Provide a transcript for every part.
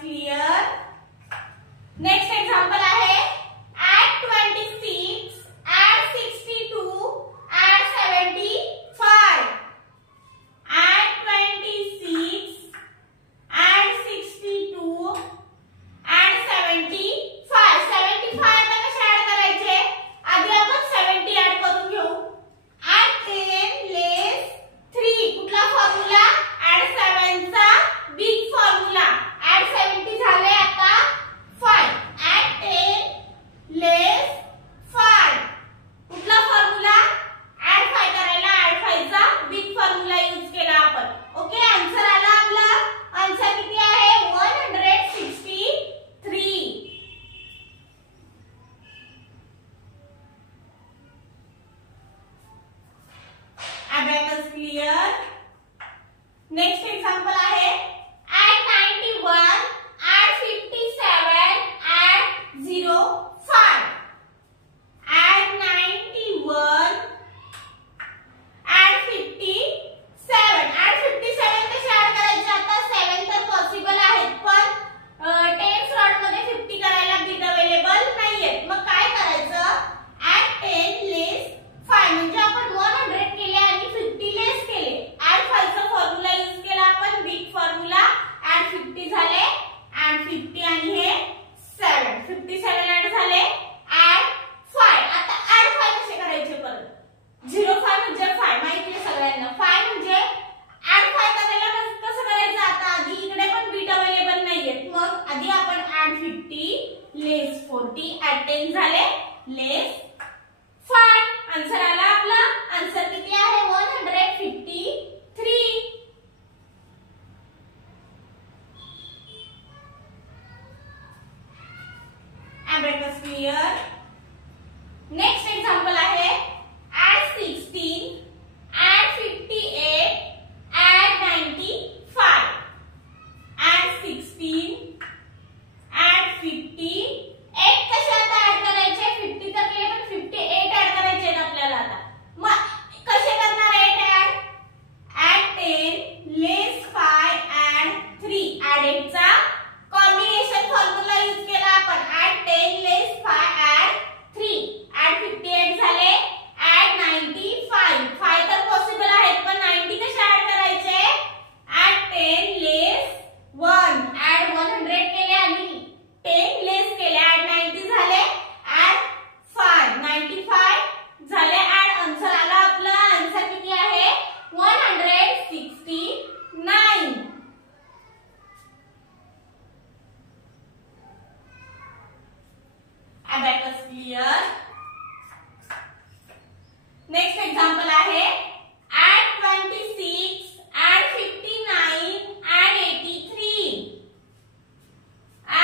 Clear. Next example आहे add 26, add 62, add 75. add 26, add 62, add 75. 75 आता कसे ऍड करायचे? आधी आपण 70 ऍड करून घेऊ. add 10 less 3. कुठला फॉर्म्युला? add 7 चा बिग फॉर्म्युला. add 70 झाले आता 5. add 10 less 5. कुठला फॉर्म्युला? add 5 करायला add 5 चा बिग फॉर्म्युला यूज केला आपण. ओके, आन्सर आला आपला. आन्सर किती आहे? 163. Abacus clear. नेक्स्ट एक्झाम्पल आहे add 91, add 57, add 05. add 91, add 57. add 57 कसे ऍड करायचे? आता 7 तर पॉसिबल आहेत, पण टेन्स रॉड मध्ये 50 करायला बिट अवेलेबल नाहीये. मग काय करायचं? add 10 less 5. म्हणजे आपण 100 केले आणि 50 लेस केले. add 5 चा फॉर्म्युला यूज केला आपण, बिग फॉर्म्युला. add 50 झाले, add 50 आणि हे 7. 57 ऍड झाले, add 5. आता add 5 कसे करायचे? परत 05 म्हणजे 5 माहिती आहे सगळ्यांना. 5 म्हणजे add 5 करायला कसं करायचं? आता आधी इकडे पण बिट अवेलेबल नाहीयेत. मग आधी आपण add 50 लेस 40, add 10 झाले लेस 5. आन्सर आला आपला. आन्सर किती आहे? 153. Abacus clear. नेक्स्ट एक्झाम्पल आहे add 16, add 58, add 95. add 16, add 58. कसे आता ऍड करायचे? 50 तर केले, पण 58 ऍड करायचे आहेत आपल्याला. आता मग कसे करणार? 8 ऍड. add 10 less 5, add 3. add 8 चा कॉम्बिनेशन फॉर्म्युला यूज केला आपण. add 10 less 5, add 3. add 58 झाले, add 95. 5 तर पॉसिबल आहेत, पण 90 कसे ऍड करायचे? add 10 less 1. add 100 केले आणि 10 लेस केले, add 90 झाले, add 5. 95 झाले add. आन्सर आला आपला. आन्सर किती आहे? 169. Abacus clear. नेक्स्ट एक्झाम्पल आहे add 26, add 59, add 83.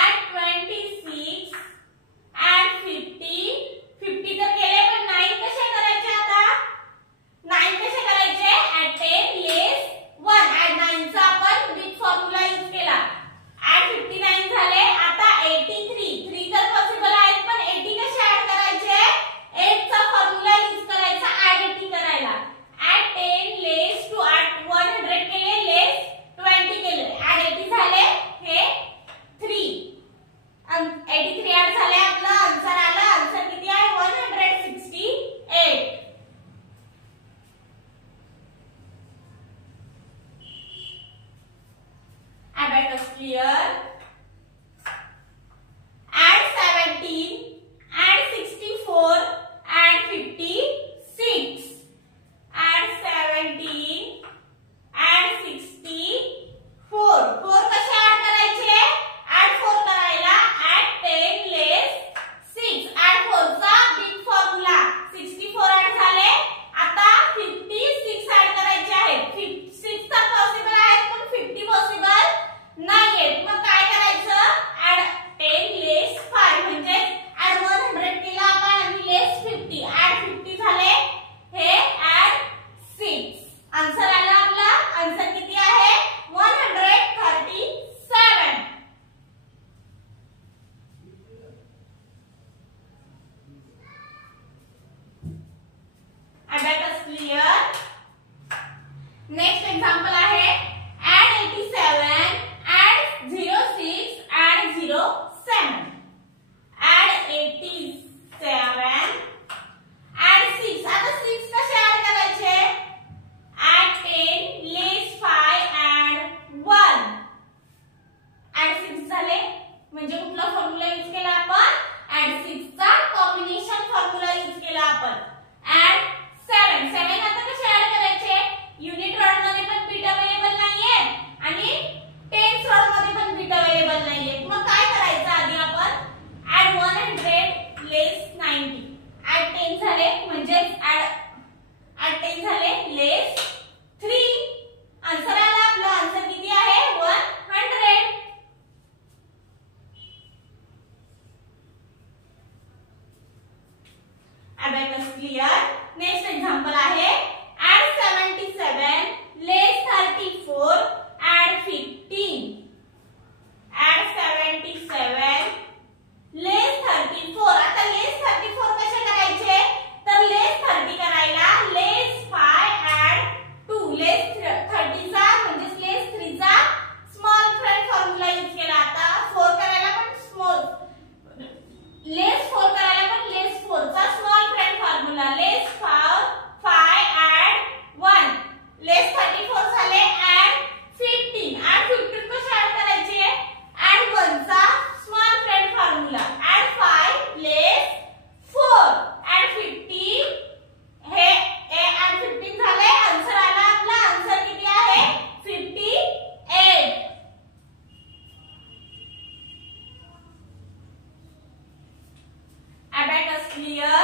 add 26, add 50. 50 तर केले, पण 9 कसे करायचे? आता 9 कसे करायचे? add 10 less 1. add 9 चा आपण बिग फॉर्म्युला यूज केला. add 59 झाले, आता 83. 3 तर पॉसिबल आहेत, पण 80 कसे ऍड करायचे? 8 चा फॉर्म्युला यूज करायचा add 80 करायला. add 10 less 2. add 100 केले लेस 20 केले, add 80 झाले, हे 3. 83 ऍड झाले. आपला आन्सर आला. आन्सर किती आहे? 168. Abacus clear. add 17, add 64, add 56. add 17, add 64. 4 कसे ऍड करायचे? add 4 करायला add 10 less 6. add 4 चा बिग फॉर्म्युला. 64 ऍड झाले, आता 56 ऍड करायचे आहेत. 6 तर पॉसिबल आहेत, पण 50 पॉसिबल नाहीयेत. मग काय क्लियर.